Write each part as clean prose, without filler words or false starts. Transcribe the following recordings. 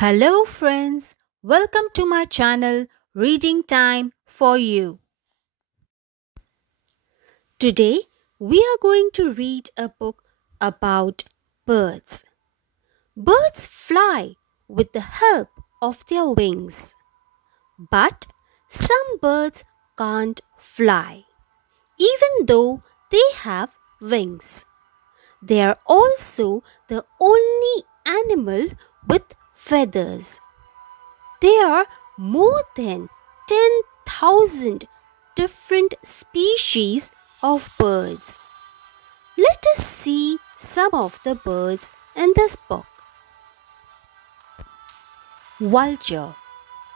Hello friends, welcome to my channel Reading Time for You. Today we are going to read a book about birds. Birds fly with the help of their wings. But some birds can't fly, even though they have wings. They are also the only animal with feathers. There are more than 10,000 different species of birds. Let us see some of the birds in this book. Vulture.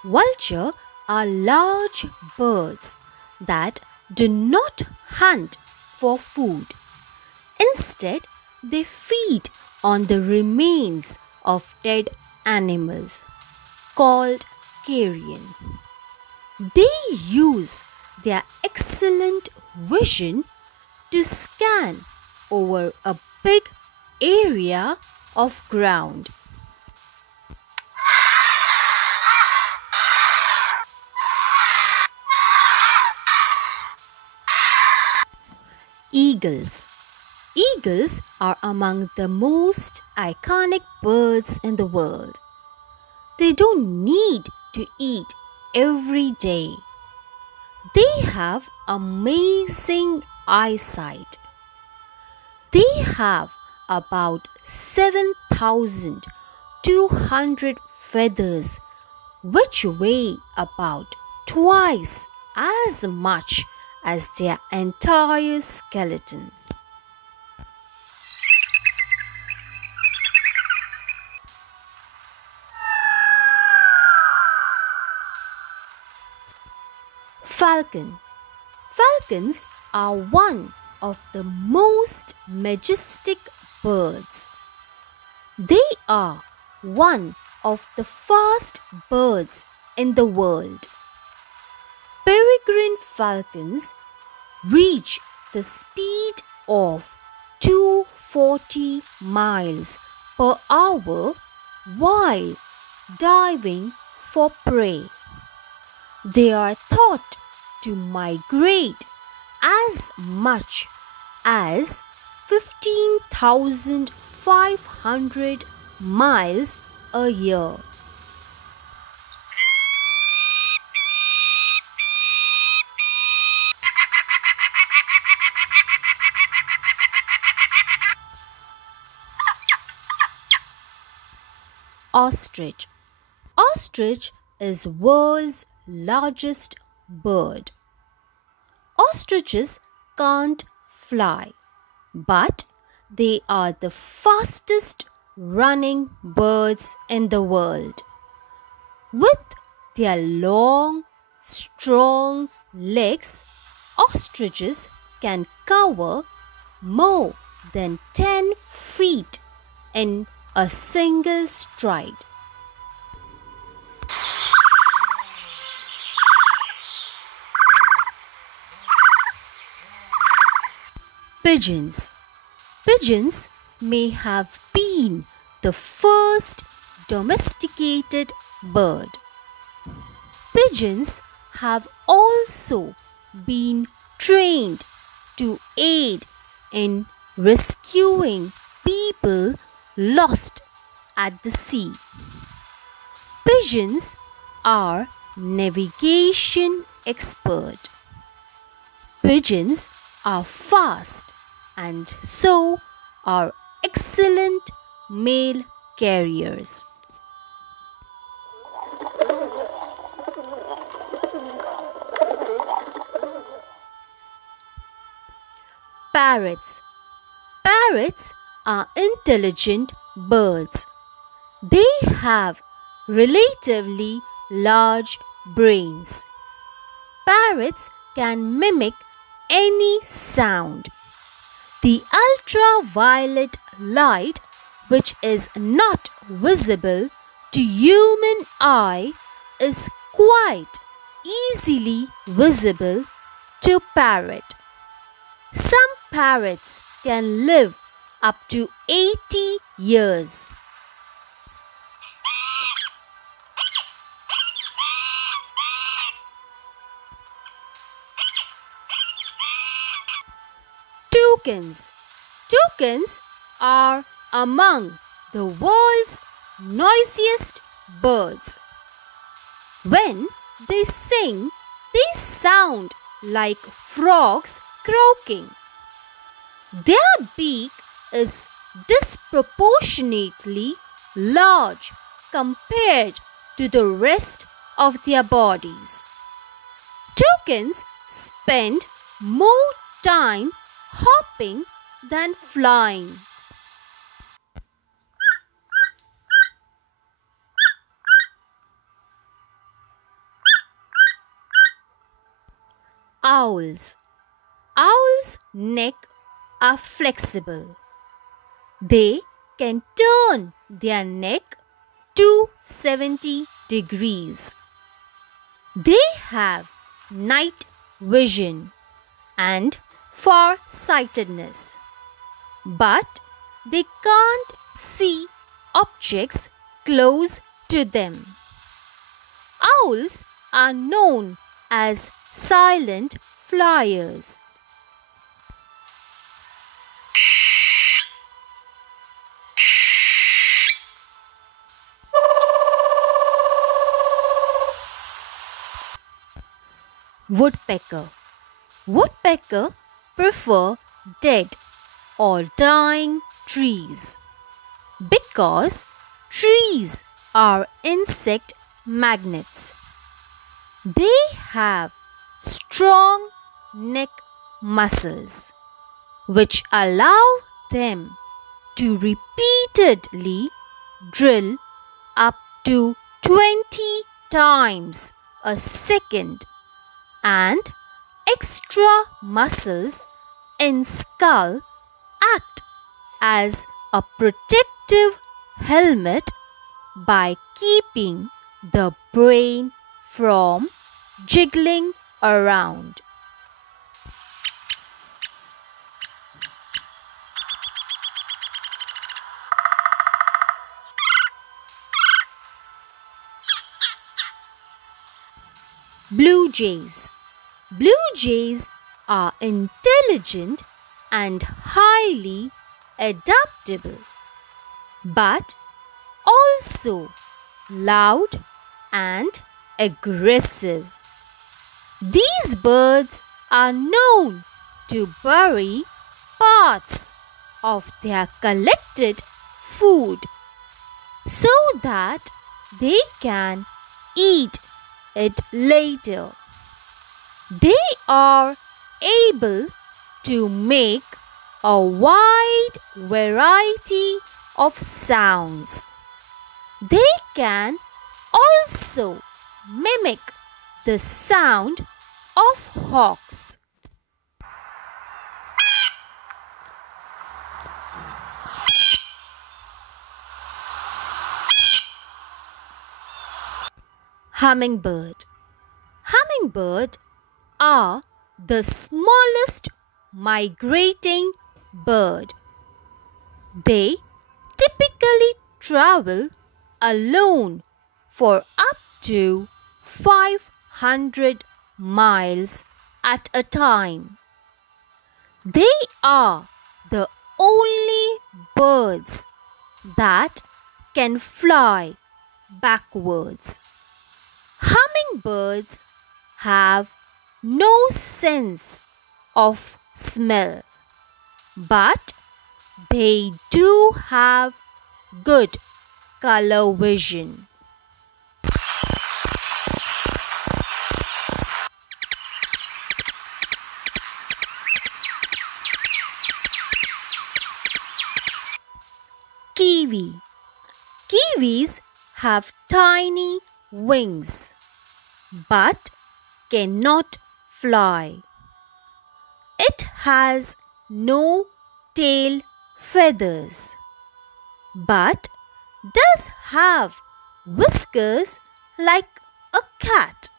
Vulture are large birds that do not hunt for food. Instead, they feed on the remains of dead animals, called carrion. They use their excellent vision to scan over a big area of ground. Eagles. Eagles are among the most iconic birds in the world. They don't need to eat every day. They have amazing eyesight. They have about 7,200 feathers, which weigh about twice as much as their entire skeleton. Falcon. Falcons are one of the most majestic birds. They are one of the fast birds in the world. Peregrine falcons reach the speed of 240 miles per hour while diving for prey. They are thought to migrate as much as 15,500 miles a year. Ostrich. Ostrich is world's largest bird. Ostriches can't fly, but they are the fastest running birds in the world. With their long, strong legs, ostriches can cover more than 10 feet in a single stride. Pigeons. Pigeons may have been the first domesticated bird. Pigeons have also been trained to aid in rescuing people lost at the sea. Pigeons are navigation expert. Pigeons are fast and so are excellent mail carriers. Parrots. Parrots are intelligent birds. They have relatively large brains. Parrots can mimic any sound. The ultraviolet light, which is not visible to human eye, is quite easily visible to parrot. Some parrots can live up to 80 years. toucans. Toucans are among the world's noisiest birds. When they sing, they sound like frogs croaking. Their beak is disproportionately large compared to the rest of their bodies. Toucans spend more time hopping than flying. Owls. Owls' neck are flexible. They can turn their neck 270 degrees. They have night vision and far-sightedness, but they can't see objects close to them. Owls are known as silent flyers. Woodpecker. Woodpecker prefer dead or dying trees because trees are insect magnets. They have strong neck muscles which allow them to repeatedly drill up to 20 times a second, and extra muscles in skull act as a protective helmet by keeping the brain from jiggling around. Blue jays. Blue jays are intelligent and highly adaptable, but also loud and aggressive. These birds are known to bury parts of their collected food so that they can eat it later. They are able to make a wide variety of sounds. They can also mimic the sound of hawks. Hummingbird. Hummingbird are the smallest migrating bird. They typically travel alone for up to 500 miles at a time. They are the only birds that can fly backwards. Hummingbirds have no sense of smell, but they do have good color vision. Kiwi. Kiwis have tiny wings but cannot fly. It has no tail feathers but does have whiskers like a cat.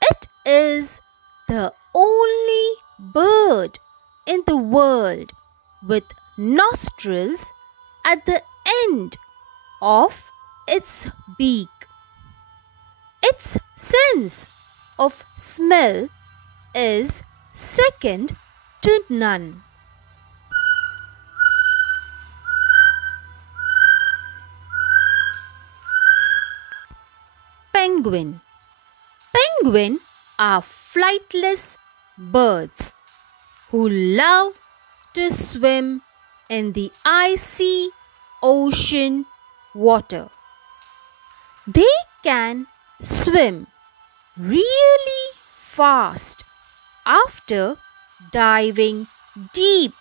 It is the only bird in the world with nostrils at the end of its beak. Its sense of smell is second to none. Penguin. Penguin are flightless birds who love to swim in the icy ocean water. They can swim really fast after diving deep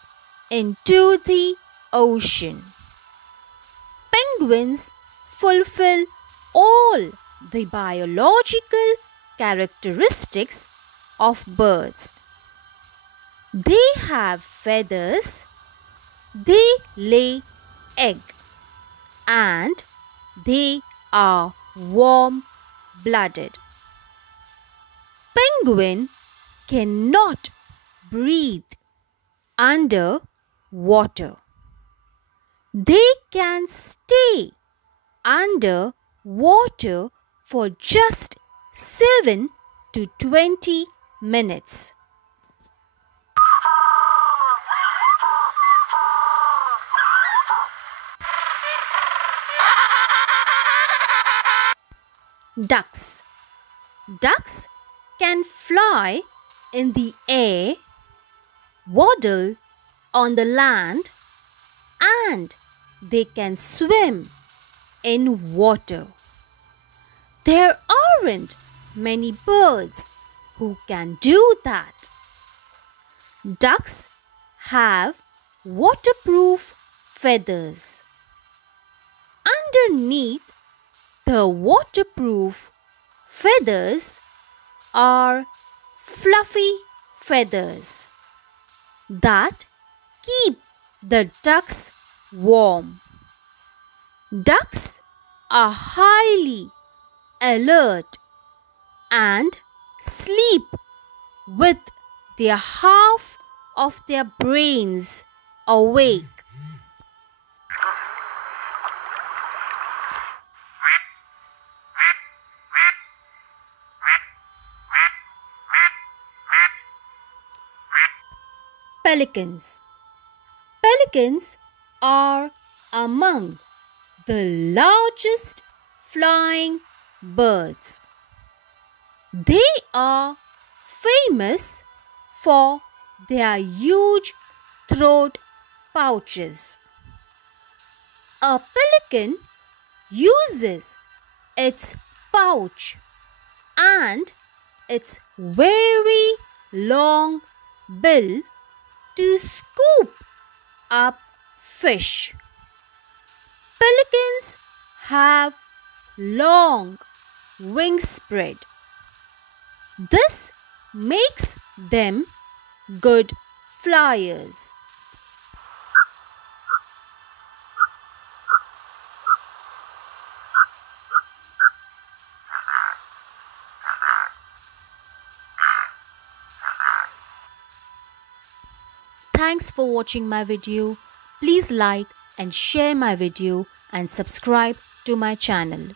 into the ocean. Penguins fulfill all the biological characteristics of birds. They have feathers, they lay eggs, and they are warm-blooded. Penguin cannot breathe under water. They can stay under water for just 7 to 20 minutes. Ducks. Ducks can fly in the air, waddle on the land, and they can swim in water. There aren't many birds who can do that. Ducks have waterproof feathers. Underneath the waterproof feathers are fluffy feathers that keep the ducks warm. Ducks are highly alert and sleep with their half of their brains awake. Pelicans. Pelicans are among the largest flying birds. They are famous for their huge throat pouches. A pelican uses its pouch and its very long bill to scoop up fish. Pelicans have long wingspread. This makes them good flyers. Thanks for watching my video. Please like and share my video and subscribe to my channel.